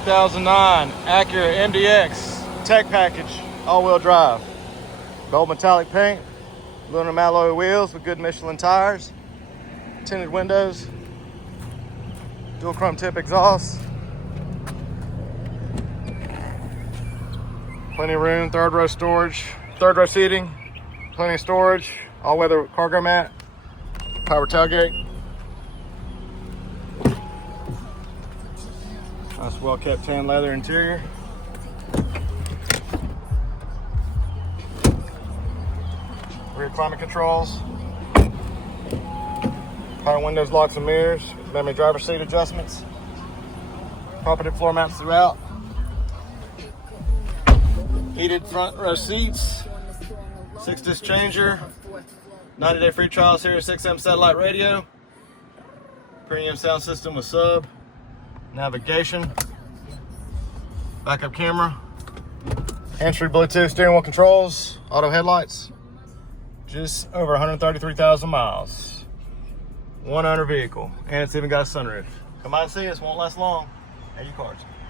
2009 Acura MDX tech package, all-wheel drive. Gold metallic paint, aluminum alloy wheels with good Michelin tires, tinted windows, dual chrome tip exhaust, plenty of room, third row storage, third row seating, plenty of storage, all-weather cargo mat, power tailgate. Nice well-kept tan leather interior. Rear climate controls. Power windows, locks and mirrors. Memory driver seat adjustments. Carpeted floor mats throughout. Heated front row seats. 6-disc changer. 90-day free trial, Sirius XM satellite radio. Premium sound system with sub. Navigation, backup camera, hands-free Bluetooth steering wheel controls, auto headlights. Just over 133,000 miles. One owner vehicle, and it's even got a sunroof. Come by and see us, won't last long. At your cards.